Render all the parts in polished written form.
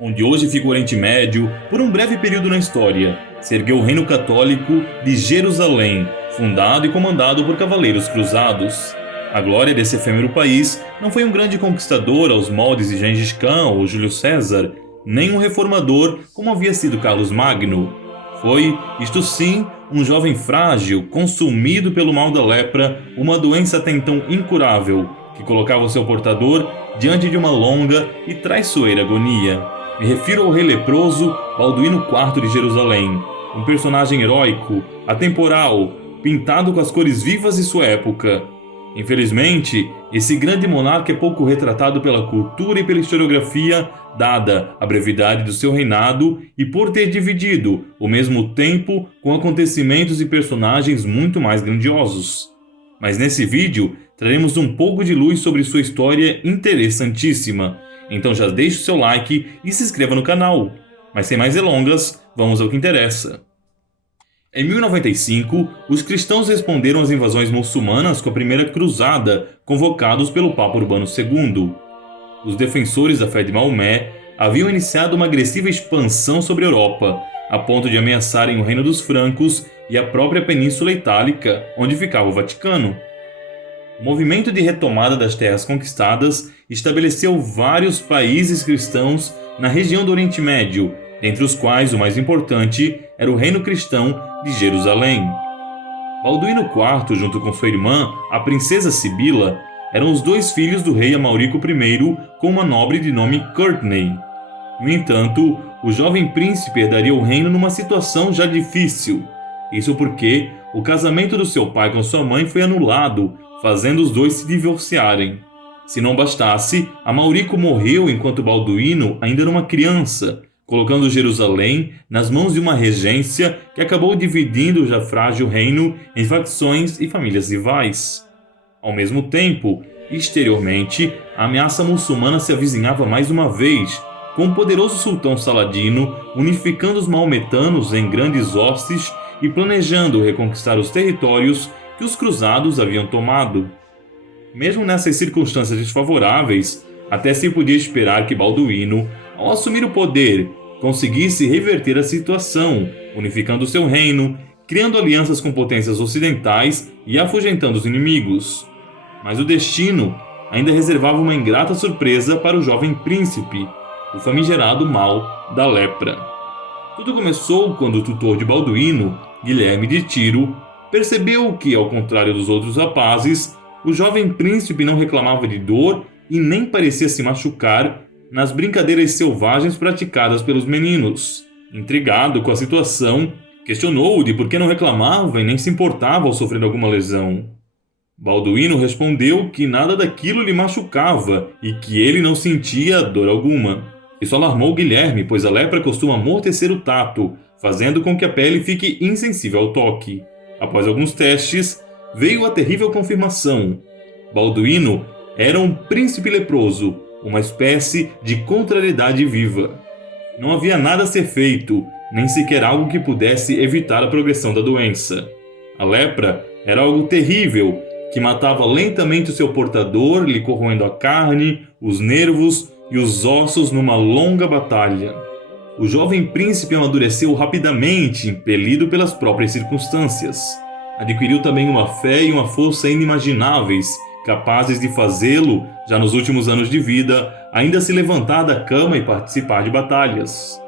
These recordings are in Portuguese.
onde hoje fica o Oriente Médio, por um breve período na história, se ergueu o Reino Católico de Jerusalém, fundado e comandado por cavaleiros cruzados. A glória desse efêmero país não foi um grande conquistador aos moldes de Gengis Khan ou Júlio César, nem um reformador como havia sido Carlos Magno. Foi, isto sim, um jovem frágil, consumido pelo mal da lepra, uma doença até então incurável, que colocava o seu portador diante de uma longa e traiçoeira agonia. Me refiro ao rei leproso Balduíno IV de Jerusalém, um personagem heróico, atemporal, pintado com as cores vivas de sua época. Infelizmente, esse grande monarca é pouco retratado pela cultura e pela historiografia, dada a brevidade do seu reinado e por ter dividido o mesmo tempo com acontecimentos e personagens muito mais grandiosos. Mas nesse vídeo, traremos um pouco de luz sobre sua história interessantíssima. Então já deixe o seu like e se inscreva no canal. Mas sem mais delongas, vamos ao que interessa. Em 1095, os cristãos responderam às invasões muçulmanas com a primeira cruzada, convocados pelo Papa Urbano II. Os defensores da fé de Maomé haviam iniciado uma agressiva expansão sobre a Europa, a ponto de ameaçarem o Reino dos Francos e a própria Península Itálica, onde ficava o Vaticano. O movimento de retomada das terras conquistadas estabeleceu vários países cristãos na região do Oriente Médio, dentre os quais o mais importante era o Reino Cristão de Jerusalém. Balduíno IV, junto com sua irmã, a princesa Sibila, eram os dois filhos do rei Amaurico I com uma nobre de nome Courtney. No entanto, o jovem príncipe herdaria o reino numa situação já difícil. Isso porque o casamento do seu pai com sua mãe foi anulado, fazendo os dois se divorciarem. Se não bastasse, Amaurico morreu enquanto Balduíno ainda era uma criança, colocando Jerusalém nas mãos de uma regência que acabou dividindo o já frágil reino em facções e famílias rivais. Ao mesmo tempo, exteriormente, a ameaça muçulmana se avizinhava mais uma vez, com o poderoso sultão Saladino unificando os maometanos em grandes hostes e planejando reconquistar os territórios que os cruzados haviam tomado. Mesmo nessas circunstâncias desfavoráveis, até se podia esperar que Balduíno, ao assumir o poder, conseguisse reverter a situação, unificando seu reino, criando alianças com potências ocidentais e afugentando os inimigos. Mas o destino ainda reservava uma ingrata surpresa para o jovem príncipe, o famigerado mal da lepra. Tudo começou quando o tutor de Balduíno, Guilherme de Tiro, percebeu que, ao contrário dos outros rapazes, o jovem príncipe não reclamava de dor e nem parecia se machucar nas brincadeiras selvagens praticadas pelos meninos. Intrigado com a situação, questionou-o de por que não reclamava e nem se importava ao sofrer alguma lesão. Balduíno respondeu que nada daquilo lhe machucava e que ele não sentia dor alguma. Isso alarmou Guilherme, pois a lepra costuma amortecer o tato, fazendo com que a pele fique insensível ao toque. Após alguns testes, veio a terrível confirmação. Balduíno era um príncipe leproso, uma espécie de contrariedade viva. Não havia nada a ser feito, nem sequer algo que pudesse evitar a progressão da doença. A lepra era algo terrível, que matava lentamente o seu portador, lhe corroendo a carne, os nervos e os ossos numa longa batalha. O jovem príncipe amadureceu rapidamente, impelido pelas próprias circunstâncias. Adquiriu também uma fé e uma força inimagináveis, capazes de fazê-lo, já nos últimos anos de vida, ainda se levantar da cama e participar de batalhas.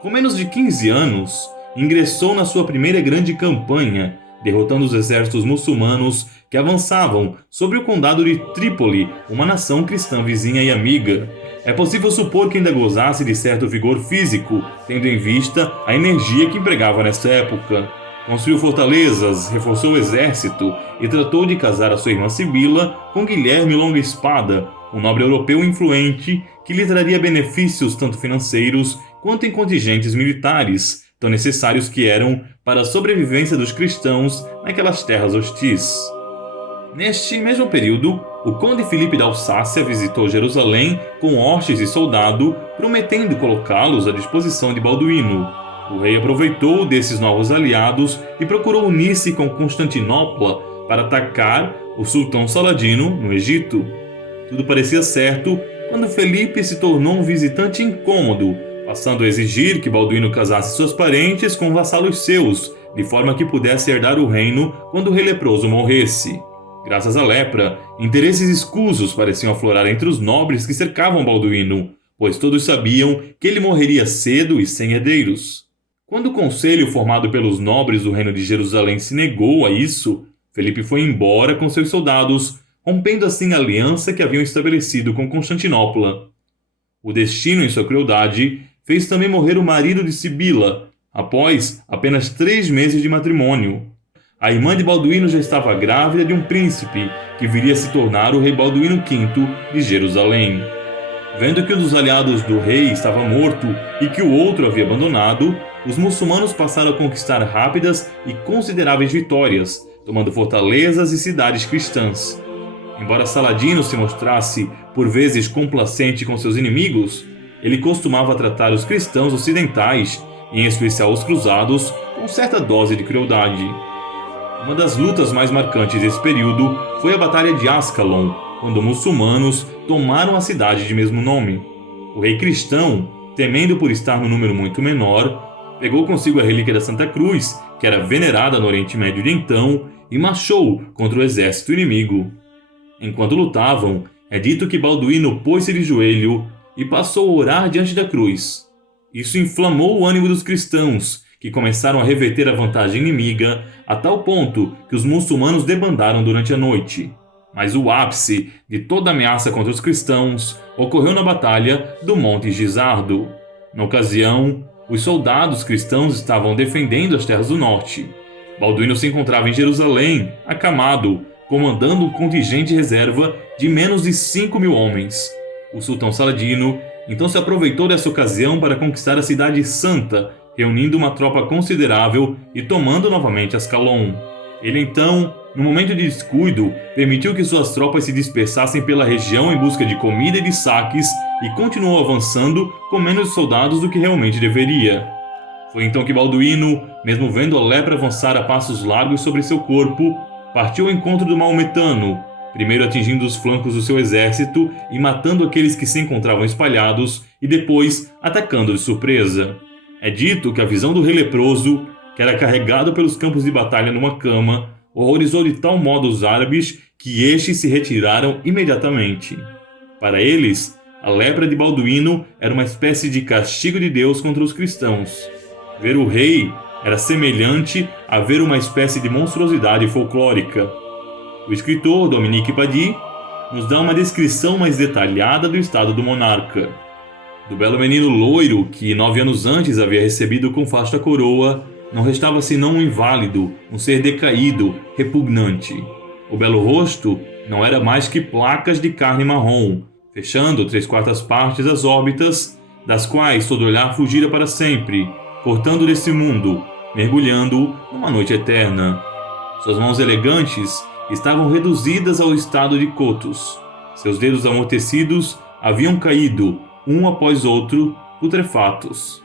Com menos de 15 anos, ingressou na sua primeira grande campanha, derrotando os exércitos muçulmanos que avançavam sobre o condado de Trípoli, uma nação cristã vizinha e amiga. É possível supor que ainda gozasse de certo vigor físico, tendo em vista a energia que empregava nessa época. Construiu fortalezas, reforçou o exército e tratou de casar a sua irmã Sibila com Guilherme Longa Espada, um nobre europeu influente que lhe traria benefícios tanto financeiros quanto em contingentes militares, tão necessários que eram para a sobrevivência dos cristãos naquelas terras hostis. Neste mesmo período, o conde Filipe da Alsácia visitou Jerusalém com hostes e soldado, prometendo colocá-los à disposição de Balduíno. O rei aproveitou desses novos aliados e procurou unir-se com Constantinopla para atacar o sultão Saladino no Egito. Tudo parecia certo quando Felipe se tornou um visitante incômodo, passando a exigir que Balduíno casasse seus parentes com vassalos seus, de forma que pudesse herdar o reino quando o rei leproso morresse. Graças à lepra, interesses escusos pareciam aflorar entre os nobres que cercavam Balduíno, pois todos sabiam que ele morreria cedo e sem herdeiros. Quando o conselho formado pelos nobres do reino de Jerusalém se negou a isso, Felipe foi embora com seus soldados, rompendo assim a aliança que haviam estabelecido com Constantinopla. O destino, em sua crueldade, fez também morrer o marido de Sibila, após apenas 3 meses de matrimônio. A irmã de Balduíno já estava grávida de um príncipe, que viria a se tornar o rei Balduíno V de Jerusalém. Vendo que um dos aliados do rei estava morto e que o outro havia abandonado, os muçulmanos passaram a conquistar rápidas e consideráveis vitórias, tomando fortalezas e cidades cristãs. Embora Saladino se mostrasse por vezes complacente com seus inimigos, ele costumava tratar os cristãos ocidentais, e em especial os cruzados, com certa dose de crueldade. Uma das lutas mais marcantes desse período foi a Batalha de Ascalon, quando muçulmanos tomaram a cidade de mesmo nome. O rei cristão, temendo por estar num número muito menor, pegou consigo a relíquia da Santa Cruz, que era venerada no Oriente Médio de então, e marchou contra o exército inimigo. Enquanto lutavam, é dito que Balduíno pôs-se de joelho e passou a orar diante da cruz. Isso inflamou o ânimo dos cristãos, que começaram a reverter a vantagem inimiga, a tal ponto que os muçulmanos debandaram durante a noite. Mas o ápice de toda a ameaça contra os cristãos ocorreu na Batalha do Monte Gizardo. Na ocasião, os soldados cristãos estavam defendendo as terras do norte. Balduíno se encontrava em Jerusalém, acamado, comandando um contingente de reserva de menos de 5.000 homens. O sultão Saladino então se aproveitou dessa ocasião para conquistar a cidade santa, reunindo uma tropa considerável e tomando novamente Ascalon. Ele então, no momento de descuido, permitiu que suas tropas se dispersassem pela região em busca de comida e de saques e continuou avançando com menos soldados do que realmente deveria. Foi então que Balduíno, mesmo vendo a lepra avançar a passos largos sobre seu corpo, partiu ao encontro do maometano, primeiro atingindo os flancos do seu exército e matando aqueles que se encontravam espalhados e depois atacando de surpresa. É dito que a visão do rei leproso, que era carregado pelos campos de batalha numa cama, horrorizou de tal modo os árabes que estes se retiraram imediatamente. Para eles, a lepra de Balduíno era uma espécie de castigo de Deus contra os cristãos. Ver o rei era semelhante a ver uma espécie de monstruosidade folclórica. O escritor Dominique Padi nos dá uma descrição mais detalhada do estado do monarca. Do belo menino loiro que 9 anos antes havia recebido com fasta coroa, não restava senão um inválido, um ser decaído, repugnante. O belo rosto não era mais que placas de carne marrom, fechando 3/4 partes das órbitas, das quais todo olhar fugira para sempre, cortando desse mundo, mergulhando numa noite eterna. Suas mãos elegantes estavam reduzidas ao estado de cotos. Seus dedos amortecidos haviam caído, um após outro, putrefatos.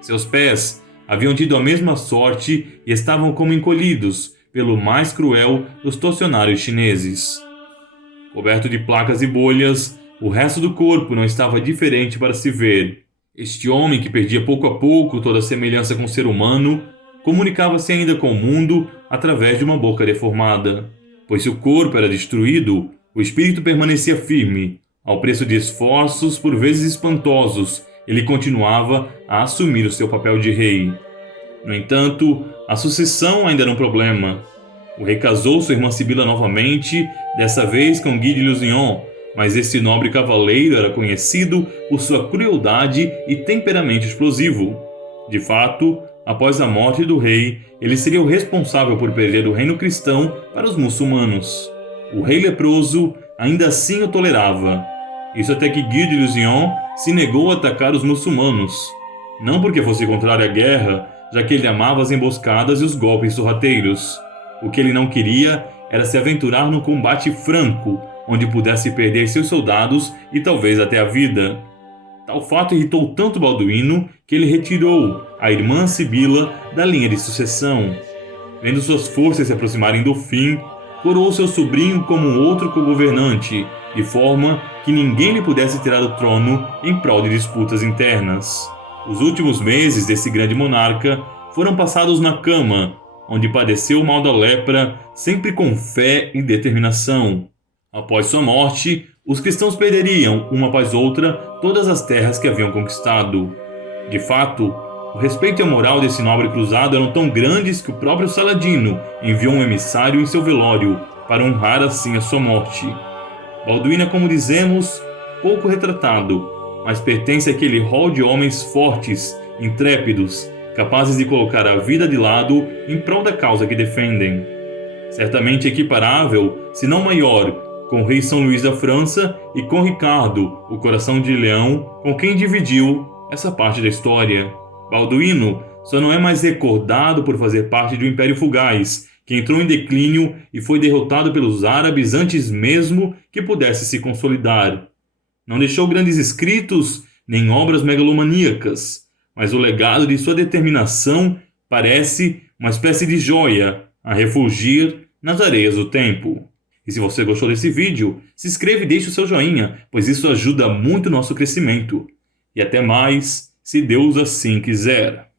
Seus pés haviam tido a mesma sorte e estavam como encolhidos pelo mais cruel dos torcionários chineses. Coberto de placas e bolhas, o resto do corpo não estava diferente para se ver. Este homem, que perdia pouco a pouco toda a semelhança com o ser humano, comunicava-se ainda com o mundo através de uma boca deformada. Pois se o corpo era destruído, o espírito permanecia firme. Ao preço de esforços por vezes espantosos, ele continuava a assumir o seu papel de rei. No entanto, a sucessão ainda era um problema. O rei casou sua irmã Sibila novamente, dessa vez com Guy de Lusignan, mas esse nobre cavaleiro era conhecido por sua crueldade e temperamento explosivo. De fato, após a morte do rei, ele seria o responsável por perder o reino cristão para os muçulmanos. O rei leproso ainda assim o tolerava. Isso até que Guy de Lusignan se negou a atacar os muçulmanos. Não porque fosse contrário à guerra, já que ele amava as emboscadas e os golpes sorrateiros. O que ele não queria era se aventurar num combate franco, onde pudesse perder seus soldados e talvez até a vida. Tal fato irritou tanto Balduíno que ele retirou a irmã Sibila da linha de sucessão. Vendo suas forças se aproximarem do fim, coroou seu sobrinho como um outro co-governante, de forma que ninguém lhe pudesse tirar o trono em prol de disputas internas. Os últimos meses desse grande monarca foram passados na cama, onde padeceu o mal da lepra, sempre com fé e determinação. Após sua morte, os cristãos perderiam, uma após outra, todas as terras que haviam conquistado. De fato, o respeito e a moral desse nobre cruzado eram tão grandes que o próprio Saladino enviou um emissário em seu velório para honrar assim a sua morte. Balduíno é, como dizemos, pouco retratado, mas pertence àquele rol de homens fortes, intrépidos, capazes de colocar a vida de lado em prol da causa que defendem. Certamente equiparável, se não maior, com o rei São Luís da França e com Ricardo, o coração de leão, com quem dividiu essa parte da história. Balduíno só não é mais recordado por fazer parte do Império Fugaz, que entrou em declínio e foi derrotado pelos árabes antes mesmo que pudesse se consolidar. Não deixou grandes escritos nem obras megalomaníacas, mas o legado de sua determinação parece uma espécie de joia a refulgir nas areias do tempo. E se você gostou desse vídeo, se inscreva e deixe o seu joinha, pois isso ajuda muito o nosso crescimento. E até mais, se Deus assim quiser.